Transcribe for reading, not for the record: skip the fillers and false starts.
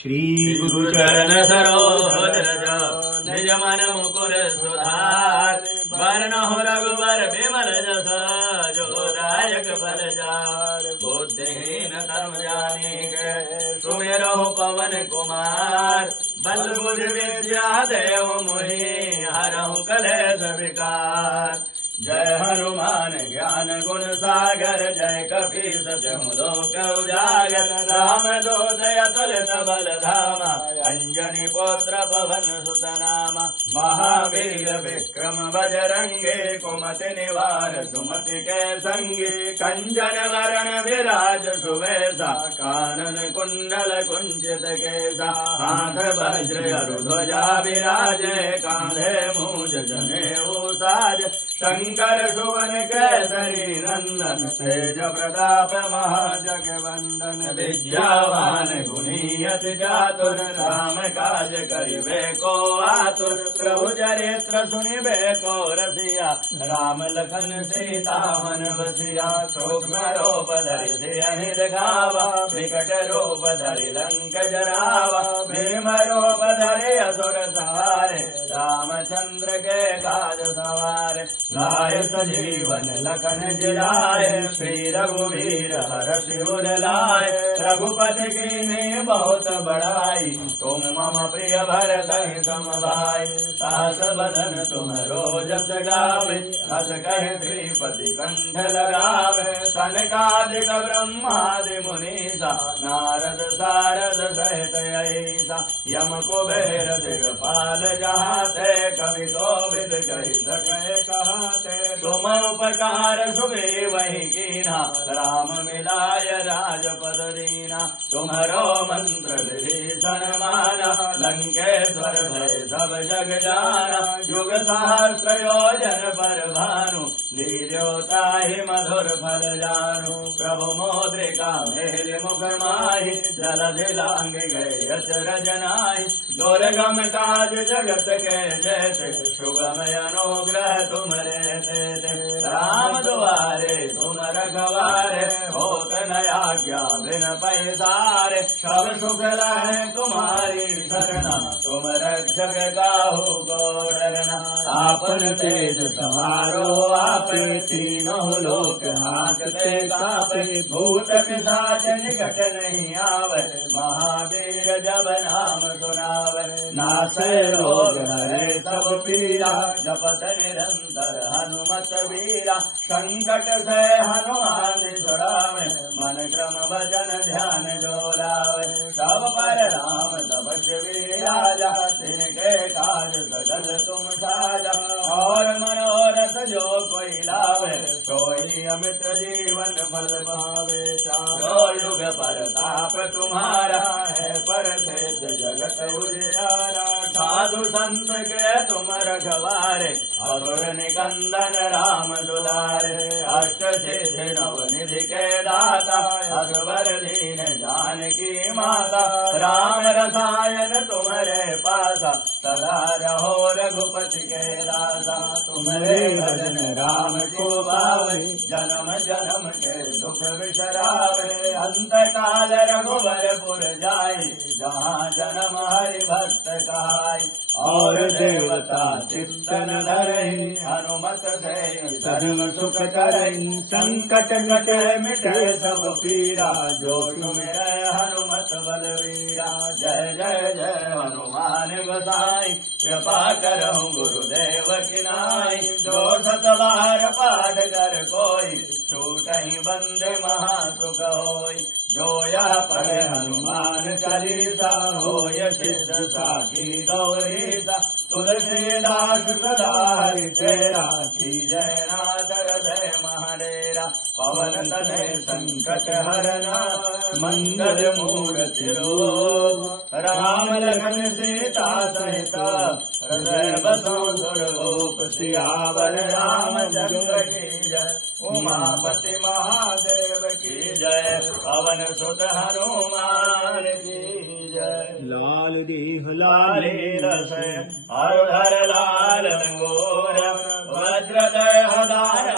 श्री गुरु चरण सरोज रज निज मन मुकुर सुधार वर्ण हो रघुबर विमल जस जो दायक फल जार बुद्धिहीन कर्म जानिके सुमिरौ पवन कुमार बल बुद्धि विद्या देव मुनि हरहु कलेश विकार। जय हनुमान ज्ञान गुण सागर जय कपीस तिहु लोक उजागर राम दूत अतुलित बल धामा अंजनी पुत्र पवन सुत नामा महावीर विक्रम बजरंगी कुमति निवार सुमति के संगी कंचन वरण विराज सुवेशा कानन कुंडल कुंचित केसा हाथ वज्र ध्वजा विराजे कांधे मूंज जनेऊ साज शंकर सुवन केसरी नंदन तेज प्रताप महाजगवंदन विद्यावान गुणी अति चातुर राम काज करिबे को आतुर प्रभु चरित्र सुनिबे को रसिया राम लखन सीता मन बसिया सूक्ष्म रूप धरि सियहि दिखावा विकट रूप धरि लंक जरावा भीम रूप धरि असुर संहारे रामचंद्र के काज सवारे लाय सजीवन लखन जिलाए श्री रघुवीर हरषि उर लाए रघुपति कीन्ही बहुत बड़ाई तुम मम प्रिय भरत सम भाई सहस बदन तुम रोजस गावे हस कहि श्रीपति कंठ लगावे सनकादिक ब्रह्मादि मुनीसा नारद सारद सहित ऐसा यम कुबेर दिगपाल जहाते कवि कोविद कहि सके कहाते तुम उपकार सुबे वही कीना राम मिलाय राजपद दीना तुम्हारो मंत्र विभीषण माना लंकेश्वर भय सब जग जाना युग सहस्र योजन पर भानु लील्योताहि मधुर फल जानू प्रभु मोद्रिका मेल मुख माहि जलधि लांग गए अचरज नाहि दुर्गम काज जगत के जैसे सुगम अनुग्रह तुम्हारे राम दुआरे तुम रखवारे होत न आज्ञा बिन पैसारे सब सुख लहे तुम्हारी शरणा तुम रक्षक काहू को डरना आपन तेज समारो आपे तीनों लोक हांकते कापे भूत पिशाच निकट नहीं आवे महावीर जब नाम सुनावे नासे रोग हरे सब पीरा जपत निरंतर हनुमत वीरा संकट से हनुमान छुड़ावे मन क्रम भजन ध्यान जोड़ावे सब पर राम तपस्वी राजा तिनके काज सगल तुम साजा और मनोरथ जो कोई लावे सोई अमित जीवन फल पावे चारो युग परताप तुम्हारा है परसिद्ध जगत उजियारा साधु संत के तुम रखवारे असुर निकंदन राम दुलारे अष्ट सिद्धि नव निधि के दाता अकबर दीन जानकी माता राम रसायन तुम्हारे पासा सदा रहो रघुपति के दासा तुम्हारे भजन राम को पावे जन्म जन्म के दुख बिसरावे अंत काल रघुवरपुर जाई जहाँ जन्म हरि भक्त कहाई और देवता चित्तन धरहि हनुमत से धर्म सुख करहि संकट कटे मिटे सब पीरा जो तुमरे हनुमत बलवीरा जय जय जय हनुमान गोसाई कृपा करहु गुरुदेव की नाई जो सत बार पाठ कर कोई छूटहि बंदे महासुख होई जो यह पढ़े हनुमान चालीसा होय सिद्ध साखी गौरीसा तुलसीदास सदा हरि तेरा की जय नाथ हृदय महाडेरा पवन तनय संकट हरना मंगल मूर्ति रूप राम लखन सीता सहित हृदय बसो सुरभूप सियावर रामचंद्र की जय उमापति महादेव की जय पवन सुत हनुमान की जय लाल देह लाली रस हर हर लाल गोर वज्रदय हदार